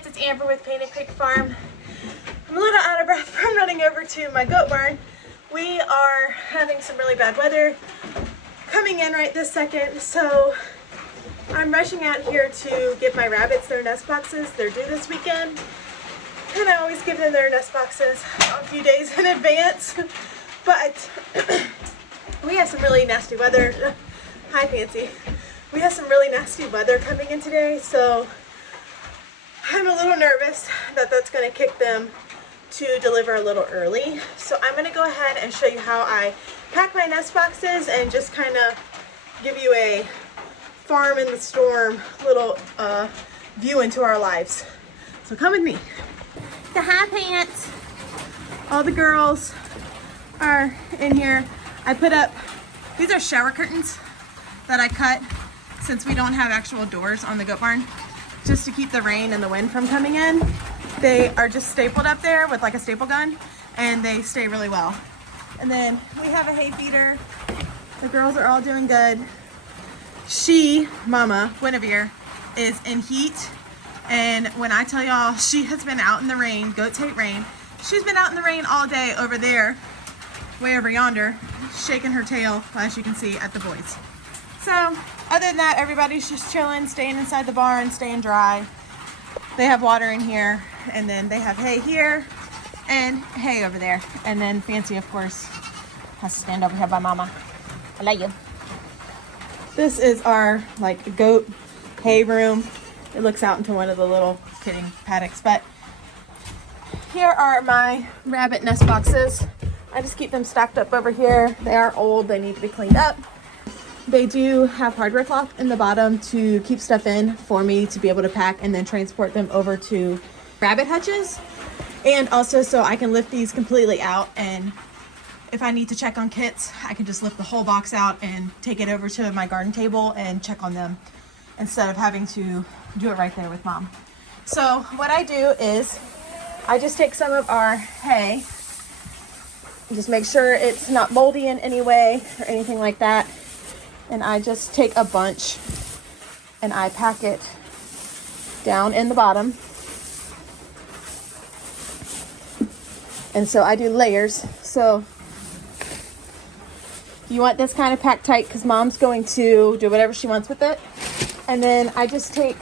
Pants, it's Amber with Painted Creek Farm. I'm a little out of breath from running over to my goat barn. We are having some really bad weather coming in right this second, so I'm rushing out here to give my rabbits their nest boxes. They're due this weekend, and I always give them their nest boxes a few days in advance, but we have some really nasty weather. Hi, Fancy. We have some really nasty weather coming in today, so I'm a little nervous that that's going to kick them to deliver a little early. So I'm going to go ahead and show you how I pack my nest boxes and just kind of give you a farm in the storm little view into our lives. So come with me. The Hi Pants. All the girls are in here. I put up, these are shower curtains that I cut since we don't have actual doors on the goat barn, just to keep the rain and the wind from coming in. They are just stapled up there with like a staple gun, and they stay really well. And then we have a hay feeder. The girls are all doing good. Mama, Guinevere, is in heat. And when I tell y'all, she has been out in the rain, goats hate rain. She's been out in the rain all day over there, way over yonder, shaking her tail, as you can see, at the boys. So, other than that, everybody's just chilling, staying inside the barn, staying dry. They have water in here, and then they have hay here, and hay over there. And then Fancy, of course, has to stand over here by Mama. I love you. This is our, like, goat hay room. It looks out into one of the little kidding paddocks, but here are my rabbit nest boxes. I just keep them stacked up over here. They are old, they need to be cleaned up. They do have hardware cloth in the bottom to keep stuff in for me to be able to pack and then transport them over to rabbit hutches. And also so I can lift these completely out, and if I need to check on kits, I can just lift the whole box out and take it over to my garden table and check on them instead of having to do it right there with Mom. So what I do is I just take some of our hay, just make sure it's not moldy in any way or anything like that. And I just take a bunch and I pack it down in the bottom. And so I do layers. So you want this kind of packed tight because Mom's going to do whatever she wants with it. And then I just take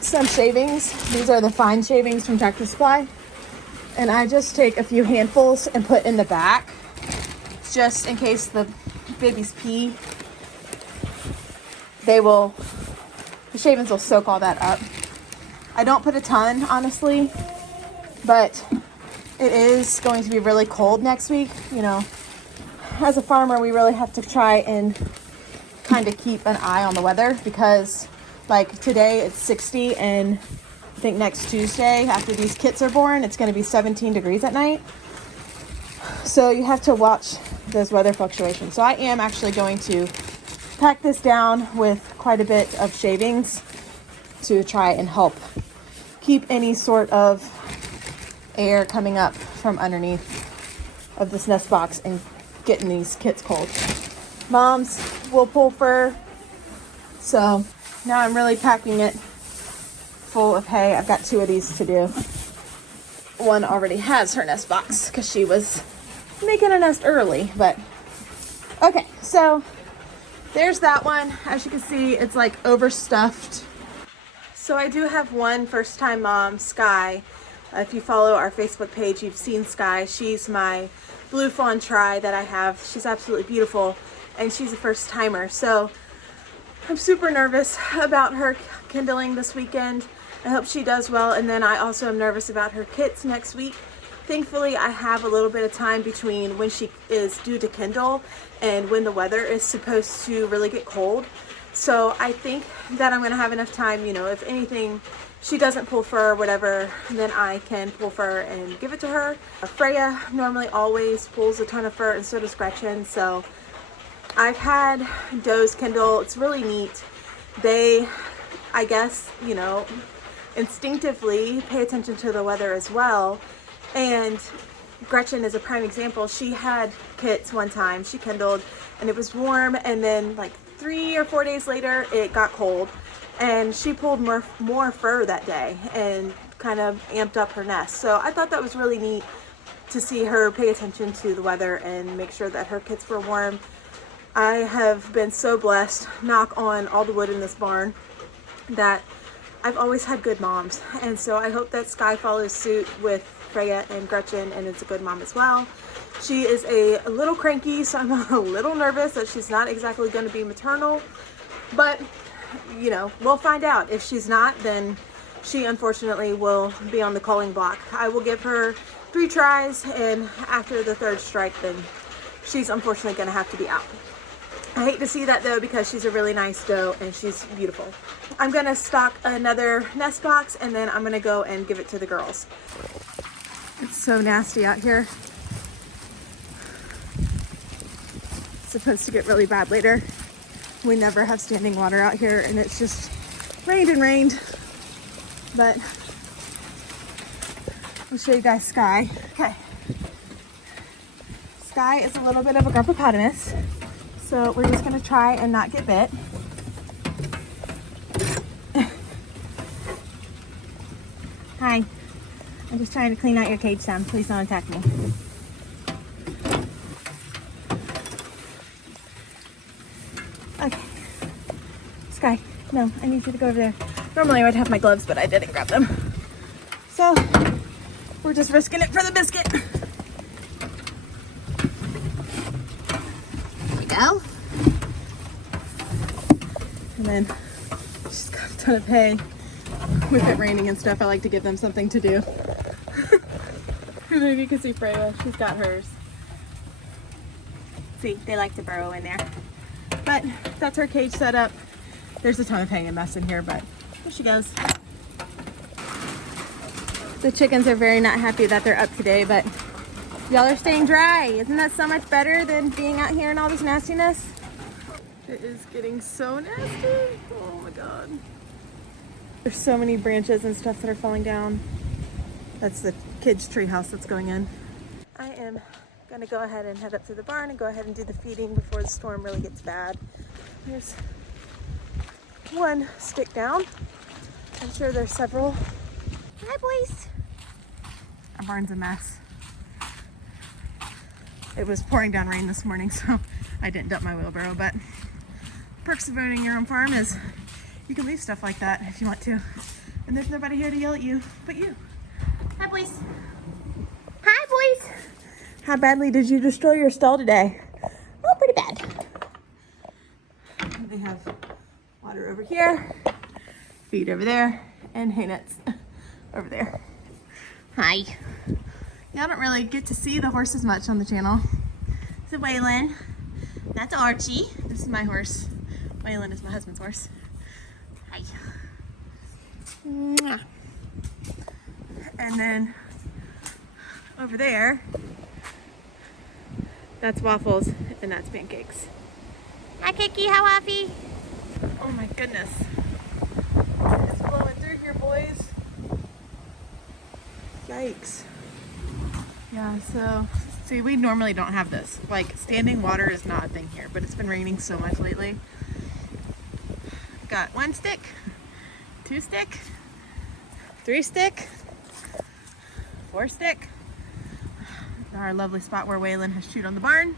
some shavings. These are the fine shavings from Tractor Supply. And I just take a few handfuls and put in the back, just in case the babies pee. The shavings will soak all that up. I don't put a ton, honestly, but it is going to be really cold next week. You know, as a farmer, we really have to try and kind of keep an eye on the weather, because like today it's 60, and I think next Tuesday after these kits are born, it's going to be 17 degrees at night. So you have to watch those weather fluctuations. So I am actually going to pack this down with quite a bit of shavings to try and help keep any sort of air coming up from underneath of this nest box and getting these kits cold. Mom's will pull fur. So now I'm really packing it full of hay. I've got 2 of these to do. One already has her nest box because she was making a nest early, but okay, so there's that one. As you can see, it's like overstuffed. So I do have one first-time mom, Sky. If you follow our Facebook page, you've seen Sky. She's my blue fawn tri that I have. She's absolutely beautiful, and she's a first-timer. So I'm super nervous about her kindling this weekend. I hope she does well, and then I also am nervous about her kits next week. Thankfully, I have a little bit of time between when she is due to kindle and when the weather is supposed to really get cold. So I think that I'm going to have enough time, you know, if anything, she doesn't pull fur or whatever, then I can pull fur and give it to her. Freya normally always pulls a ton of fur, and so does Gretchen. So I've had does kindle. It's really neat. They, I guess, you know, instinctively pay attention to the weather as well. And Gretchen is a prime example. She had kits one time. She kindled and it was warm, and then like 3 or 4 days later it got cold, and she pulled more fur that day and kind of amped up her nest. So I thought that was really neat to see her pay attention to the weather and make sure that her kits were warm. I have been so blessed, knock on all the wood in this barn, that I've always had good moms. And so I hope that Sky follows suit with Freya and Gretchen and is a good mom as well. She is a little cranky, so I'm a little nervous that she's not exactly going to be maternal, but you know, we'll find out. If she's not, then she unfortunately will be on the calling block. I will give her 3 tries, and after the 3rd strike, then she's unfortunately going to have to be out. I hate to see that though, because she's a really nice doe and she's beautiful. I'm going to stock another nest box, and then I'm going to go and give it to the girls. It's so nasty out here. It's supposed to get really bad later. We never have standing water out here, and it's just rained and rained. But I'll show you guys Sky. Okay. Sky is a little bit of a grumpopotamus, so we're just gonna try and not get bit. Hi. I'm just trying to clean out your cage, Sam. Please don't attack me. Okay. Sky, no, I need you to go over there. Normally I would have my gloves, but I didn't grab them. So, we're just risking it for the biscuit. There we go. And then, she's got a ton of hay. With it raining and stuff, I like to give them something to do. And then you can see Freya, she's got hers. See, they like to burrow in there. But that's her cage set up. There's a ton of hay and mess in here, but here she goes. The chickens are very not happy that they're up today, but y'all are staying dry. Isn't that so much better than being out here in all this nastiness? It is getting so nasty. Oh my God. There's so many branches and stuff that are falling down. That's the kids' tree house that's going in. I am gonna go ahead and head up to the barn and go ahead and do the feeding before the storm really gets bad. There's one stick down. I'm sure there's several. Hi, boys. Our barn's a mess. It was pouring down rain this morning, so I didn't dump my wheelbarrow, but perks of owning your own farm is you can leave stuff like that if you want to. And there's nobody here to yell at you but you. Hi, boys. Hi, boys. How badly did you destroy your stall today? Oh, pretty bad. They have water over here, feed over there, and hay nets over there. Hi. Y'all don't really get to see the horses much on the channel. This is Waylon. That's Archie. This is my horse. Waylon is my husband's horse. Hi. Mwah. And then over there, that's Waffles and that's Pancakes. Hi, Kiki. How happy? Oh my goodness. It's blowing through here, boys. Yikes. Yeah, so see, we normally don't have this. Like, standing water is not a thing here, but it's been raining so much lately. Got 1 stick, 2 stick, 3 stick, 4 stick. Our lovely spot where Waylon has chewed on the barn.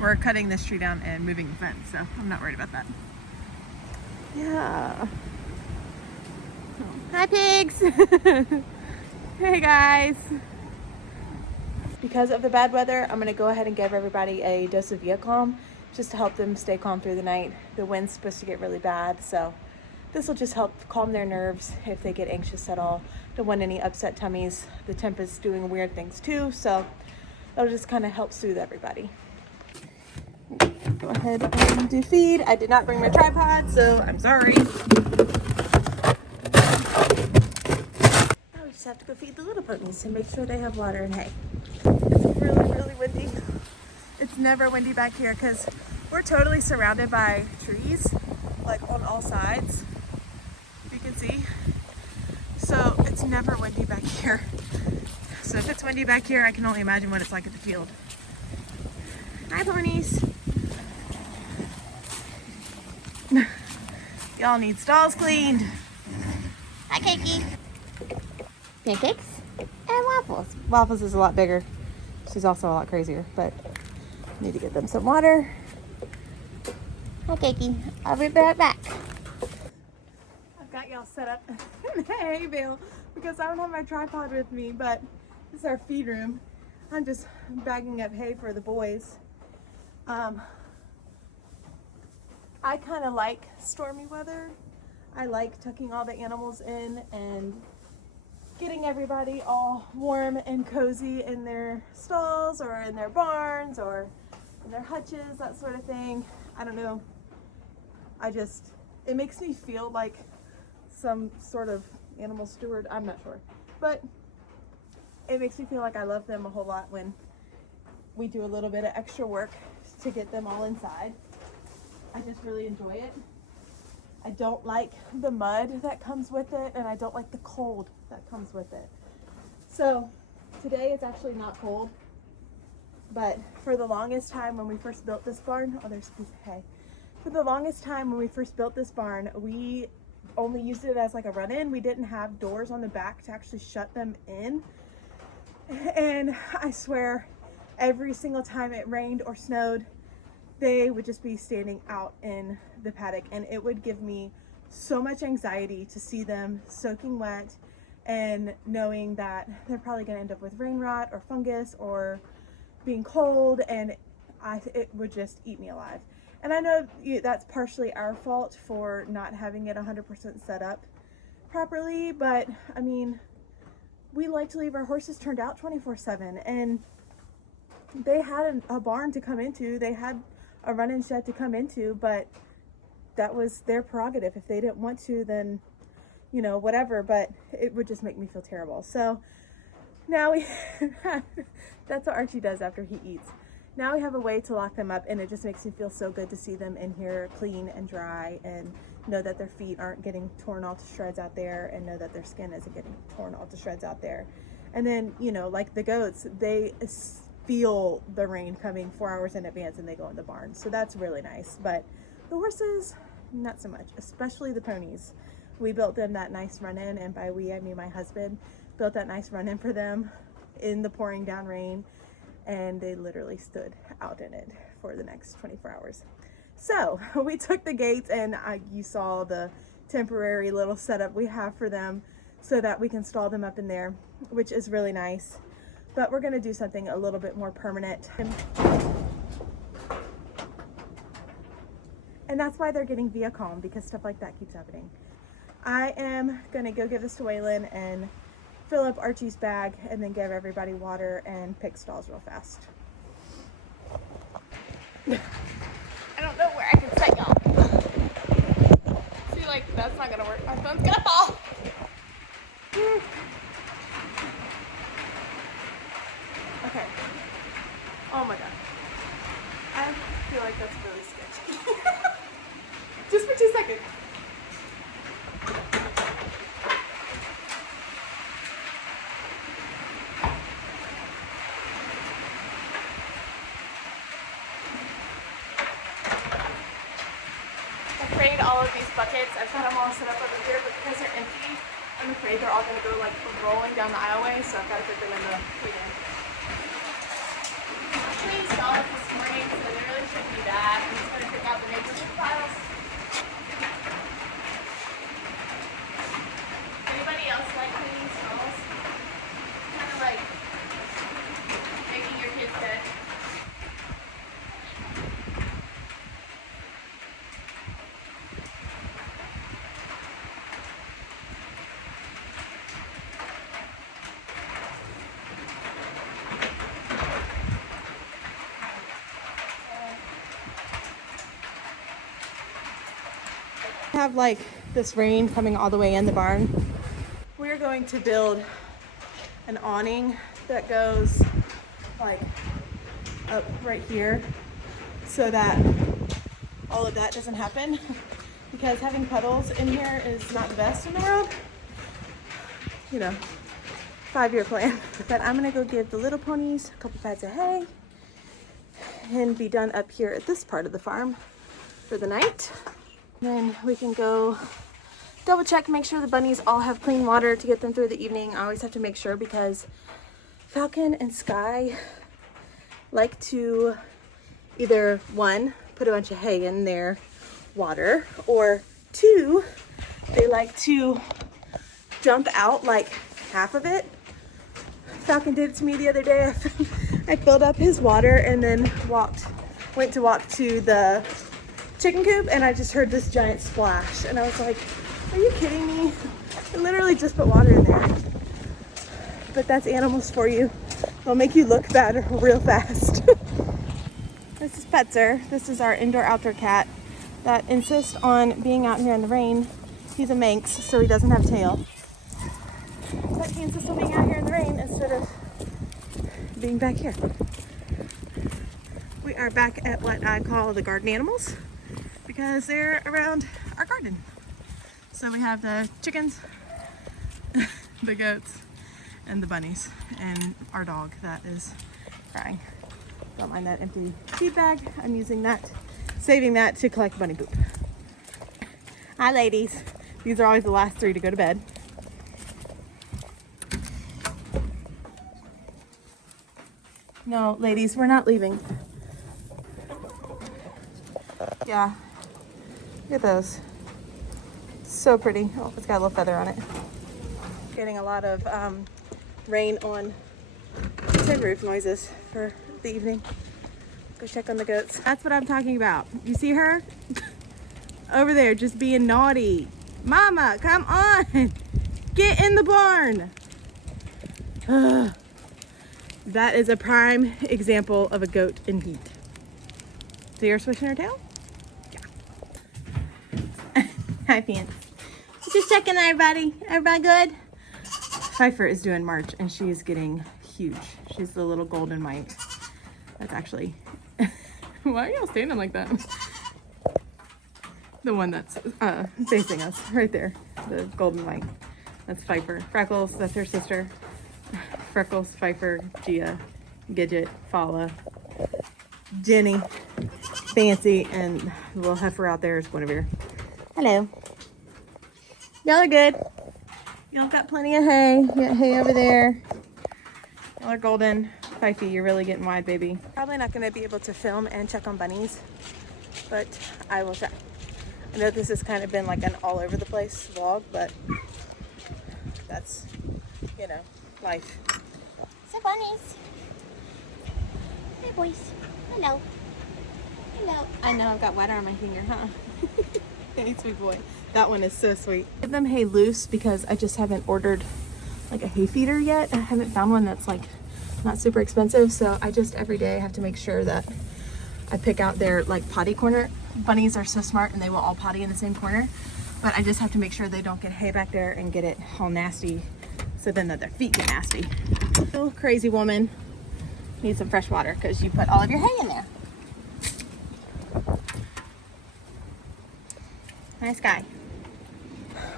We're cutting this tree down and moving the fence, so I'm not worried about that. Yeah. Hi, pigs. Hey, guys. Because of the bad weather, I'm going to go ahead and give everybody a dose of ViaCalm just to help them stay calm through the night. The wind's supposed to get really bad, so this will just help calm their nerves if they get anxious at all. Don't want any upset tummies. The temp is doing weird things too, so it'll just kind of help soothe everybody. Go ahead and do feed. I did not bring my tripod, so I'm sorry. Now we just have to go feed the little ponies and make sure they have water and hay. It's really, really windy. It's never windy back here because we're totally surrounded by trees, like on all sides, you can see. So it's never windy back here. So if it's windy back here, I can only imagine what it's like at the field. Hi, ponies. Y'all Y'all need stalls cleaned. Hi, Cakey. Pancakes and waffles. Waffles is a lot bigger. She's also a lot crazier, but need to get them some water. Hi, Cakey. I'll be right back. I've got y'all set up in the hay bale because I don't have my tripod with me, but this is our feed room. I'm just bagging up hay for the boys. I kind of like stormy weather. I like tucking all the animals in and getting everybody all warm and cozy in their stalls or in their barns or in their hutches, that sort of thing. I don't know. It makes me feel like some sort of animal steward. I'm not sure. But it makes me feel like I love them a whole lot when we do a little bit of extra work to get them all inside. I just really enjoy it. I don't like the mud that comes with it, and I don't like the cold that comes with it. So today it's actually not cold, but for the longest time when we first built this barn, oh, there's a piece of hay. For the longest time when we first built this barn, we only used it as like a run-in. We didn't have doors on the back to actually shut them in. And I swear, every single time it rained or snowed, they would just be standing out in the paddock, and it would give me so much anxiety to see them soaking wet and knowing that they're probably going to end up with rain rot or fungus or being cold, and it would just eat me alive. And I know that's partially our fault for not having it 100% set up properly, but I mean, we like to leave our horses turned out 24/7, and they had a barn to come into. They had a run-in shed to come into, but that was their prerogative. If they didn't want to, then, you know, whatever, but it would just make me feel terrible. So now that's what Archie does after he eats. Now we have a way to lock them up, and it just makes me feel so good to see them in here clean and dry, and know that their feet aren't getting torn all to shreds out there, and know that their skin isn't getting torn all to shreds out there. And then, you know, like the goats, they feel the rain coming 4 hours in advance and they go in the barn. So that's really nice. But the horses, not so much, especially the ponies. We built them that nice run-in, and by we, I mean my husband built that nice run-in for them in the pouring down rain, and they literally stood out in it for the next 24 hours. So we took the gates, and you saw the temporary little setup we have for them so that we can stall them up in there, which is really nice. But we're gonna do something a little bit more permanent. And that's why they're getting Viacom, because stuff like that keeps happening. I am gonna go give this to Waylon and fill up Archie's bag, and then give everybody water and pick stalls real fast. I don't know where I can set y'all. See, like, that's not gonna work. My phone's gonna fall. Okay. Oh my god. I feel like that's really sketchy. Just for 2 seconds. I'm afraid all of these buckets, I've got them all set up over here, but because they're empty, I'm afraid they're all going to go like rolling down the aisleway, so I've got to put them in the feeder. We installed it this morning, so they really shouldn't be bad. I'm just going to pick out the neighborhood files. Anybody else like cleaning stalls? Kind of like making your kids bed. Have like this rain coming all the way in the barn. We're going to build an awning that goes like up right here so that all of that doesn't happen, because having puddles in here is not the best in the world. You know, 5-year plan. But I'm gonna go give the little ponies a couple pads of hay and be done up here at this part of the farm for the night. Then we can go double check, make sure the bunnies all have clean water to get them through the evening. I always have to make sure because Falcon and Sky like to either one, put a bunch of hay in their water, or two, they like to dump out like half of it. Falcon did it to me the other day. I filled up his water and then went to walk to the chicken coop, and I just heard this giant splash, and I was like, are you kidding me? I literally just put water in there. But that's animals for you. They'll make you look bad real fast. This is Petzer. This is our indoor-outdoor cat that insists on being out here in the rain. He's a Manx, so he doesn't have a tail. But he insists on being out here in the rain instead of being back here. We are back at what I call the garden animals because they're around our garden. So we have the chickens, the goats, and the bunnies, and our dog that is crying. Don't mind that empty feed bag. I'm using that, saving that to collect bunny poop. Hi ladies. These are always the last three to go to bed. No, ladies, we're not leaving. Yeah, look at those. So pretty. Oh, it's got a little feather on it. Getting a lot of rain on tin roof noises for the evening. Go check on the goats. That's what I'm talking about. You see her? Over there just being naughty. Mama, come on. Get in the barn. That is a prime example of a goat in heat. So you're swishing her tail? Yeah. Hi, Pants. Just checking everybody. Everybody good? Pfeiffer is doing March and she is getting huge. She's the little golden white. That's actually, why are y'all standing like that? The one that's facing us right there, the golden white. That's Pfeiffer. Freckles, that's her sister. Freckles, Pfeiffer, Gia, Gidget, Fala, Jenny, Fancy, and the little heifer out there is Guinevere. Hello. Y'all are good. Y'all got plenty of hay. You got hay over there. Y'all are golden. Pfeiffer, you're really getting wide, baby. Probably not going to be able to film and check on bunnies, but I will try. I know this has kind of been like an all over the place vlog, but that's, you know, life. So bunnies. Hey boys. Hello. Hello. I know I've got water on my finger, huh? Hey, sweet boy. That one is so sweet. Give them hay loose because I just haven't ordered like a hay feeder yet. I haven't found one that's like not super expensive. So I just every day have to make sure that I pick out their like potty corner. Bunnies are so smart and they will all potty in the same corner. But I just have to make sure they don't get hay back there and get it all nasty. So then that their feet get nasty. Oh, crazy woman. Need some fresh water because you put all of your hay in there. Nice guy.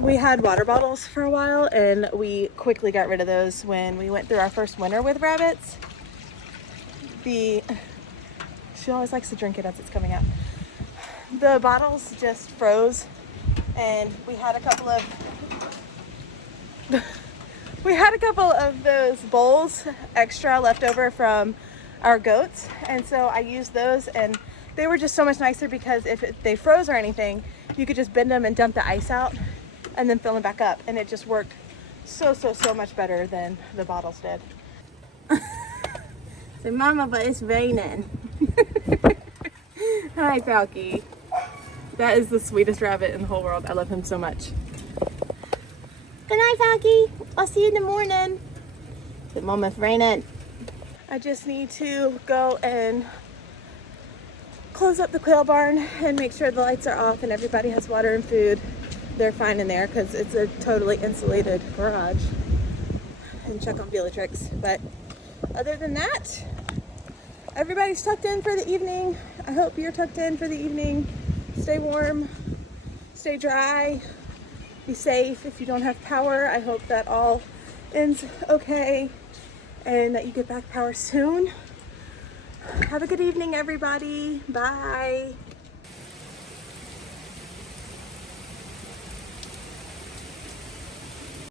We had water bottles for a while and we quickly got rid of those when we went through our first winter with rabbits. She always likes to drink it as it's coming out. The bottles just froze and we had a couple of those bowls extra left over from our goats, and so I used those and they were just so much nicer because if they froze or anything, you could just bend them and dump the ice out and then fill them back up, and it just worked so much better than the bottles did. Say, Mama, but it's raining. Hi, Falky. That is the sweetest rabbit in the whole world. I love him so much. Good night, Falky. I'll see you in the morning. Said, Mama, it's raining. I just need to go and close up the quail barn and make sure the lights are off and everybody has water and food. They're fine in there because it's a totally insulated garage. And check on Bellatrix. But other than that, everybody's tucked in for the evening. I hope you're tucked in for the evening. Stay warm, stay dry, be safe. If you don't have power, I hope that all ends okay and that you get back power soon. Have a good evening, everybody. Bye.